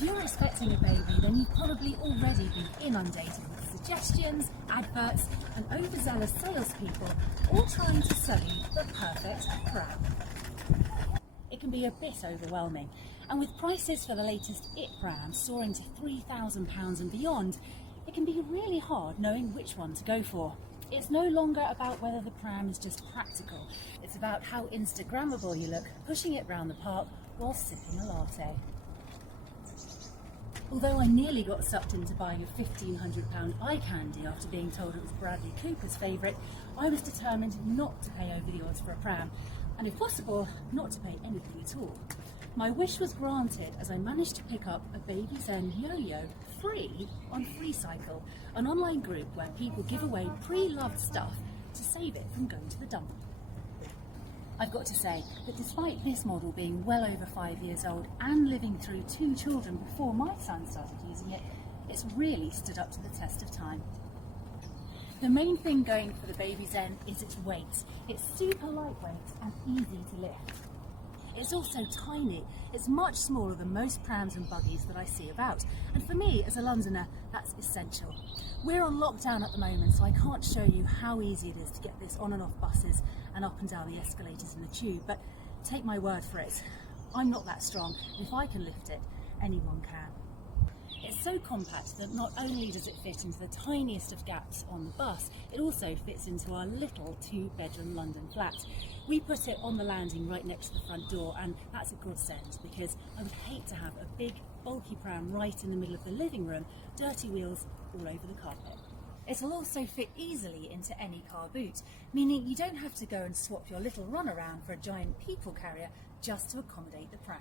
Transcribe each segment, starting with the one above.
If you're expecting a baby, then you've probably already been inundated with suggestions, adverts and overzealous salespeople all trying to sell you the perfect pram. It can be a bit overwhelming, and with prices for the latest IT prams soaring to £3,000 and beyond, it can be really hard knowing which one to go for. It's no longer about whether the pram is just practical, it's about how Instagrammable you look pushing it round the park while sipping a latte. Although I nearly got sucked into buying a £1,500 eye candy after being told it was Bradley Cooper's favourite, I was determined not to pay over the odds for a pram, and if possible, not to pay anything at all. My wish was granted as I managed to pick up a BabyZen YOYO free on FreeCycle, an online group where people give away pre-loved stuff to save it from going to the dump. I've got to say that despite this model being well over 5 years old and living through 2 children before my son started using it, it's really stood up to the test of time. The main thing going for the BabyZen is its weight. It's super lightweight and easy to lift. It's also tiny. It's much smaller than most prams and buggies that I see about. And for me, as a Londoner, that's essential. We're on lockdown at the moment, so I can't show you how easy it is to get this on and off buses and up and down the escalators in the tube, but take my word for it. I'm not that strong, and if I can lift it, anyone can. It's so compact that not only does it fit into the tiniest of gaps on the bus, it also fits into our little 2-bedroom London flat. We put it on the landing right next to the front door, and that's a godsend because I would hate to have a big bulky pram right in the middle of the living room, dirty wheels all over the carpet. It'll also fit easily into any car boot, meaning you don't have to go and swap your little runaround for a giant people carrier just to accommodate the pram.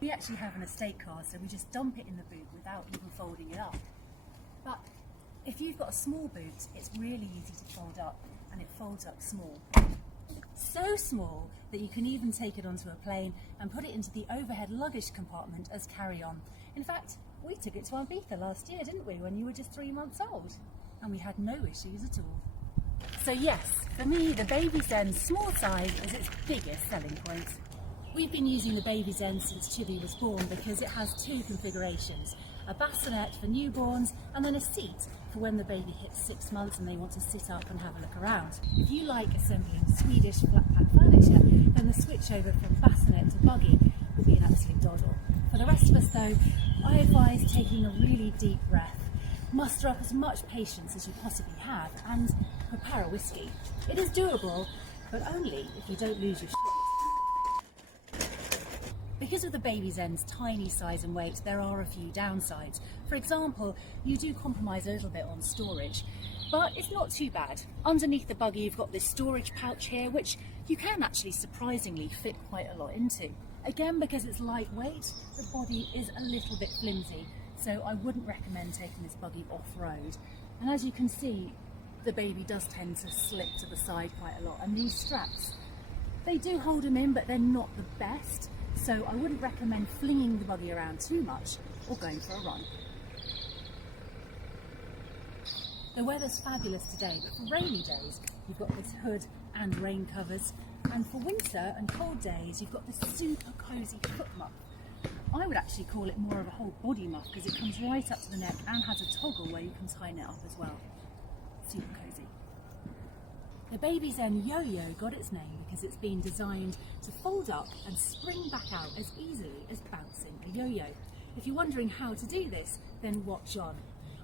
We actually have an estate car, so we just dump it in the boot without even folding it up. But if you've got a small boot, it's really easy to fold up, and it folds up small. So small that you can even take it onto a plane and put it into the overhead luggage compartment as carry-on. In fact, we took it to Ibiza last year, didn't we, when you were just 3 months old? And we had no issues at all. So yes, for me, the BabyZen's small size is its biggest selling point. We've been using the BabyZen since Chibi was born because it has 2 configurations, a bassinet for newborns and then a seat for when the baby hits 6 months and they want to sit up and have a look around. If you like assembling Swedish flat pack furniture, then the switch over from bassinet to buggy will be an absolute doddle. For the rest of us though, I advise taking a really deep breath, muster up as much patience as you possibly have and prepare a whiskey. It is doable, but only if you don't lose your shit. Because of the BabyZen's tiny size and weight, there are a few downsides. For example, you do compromise a little bit on storage, but it's not too bad. Underneath the buggy you've got this storage pouch here, which you can actually surprisingly fit quite a lot into. Again, because it's lightweight, the body is a little bit flimsy, so I wouldn't recommend taking this buggy off-road. And as you can see, the baby does tend to slip to the side quite a lot, and these straps, they do hold him in, but they're not the best. So I wouldn't recommend flinging the buggy around too much or going for a run. The weather's fabulous today, but for rainy days you've got this hood and rain covers, and for winter and cold days you've got this super cosy foot muff. I would actually call it more of a whole body muff because it comes right up to the neck and has a toggle where you can tighten it up as well. Super cozy. The BabyZen YOYO got its name because it's been designed to fold up and spring back out as easily as bouncing a yo-yo. If you're wondering how to do this, then watch on.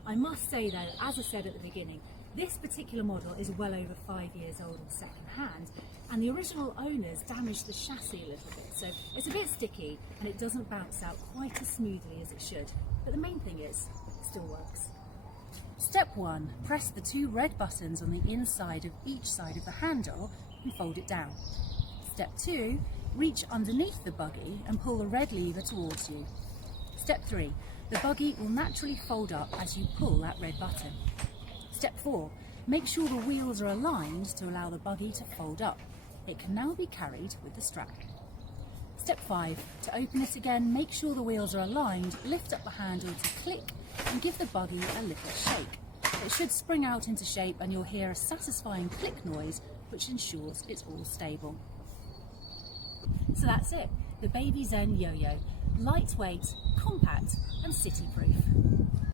I must say though, as I said at the beginning, this particular model is well over 5 years old and second hand, and the original owners damaged the chassis a little bit, so it's a bit sticky and it doesn't bounce out quite as smoothly as it should. But the main thing is, it still works. Step 1. Press the 2 red buttons on the inside of each side of the handle and fold it down. Step 2. Reach underneath the buggy and pull the red lever towards you. Step 3. The buggy will naturally fold up as you pull that red button. Step 4. Make sure the wheels are aligned to allow the buggy to fold up. It can now be carried with the strap. Step 5. To open it again, make sure the wheels are aligned, lift up the handle to click and give the buggy a little shake. It should spring out into shape and you'll hear a satisfying click noise which ensures it's all stable. So that's it, the BabyZen YOYO. Lightweight, compact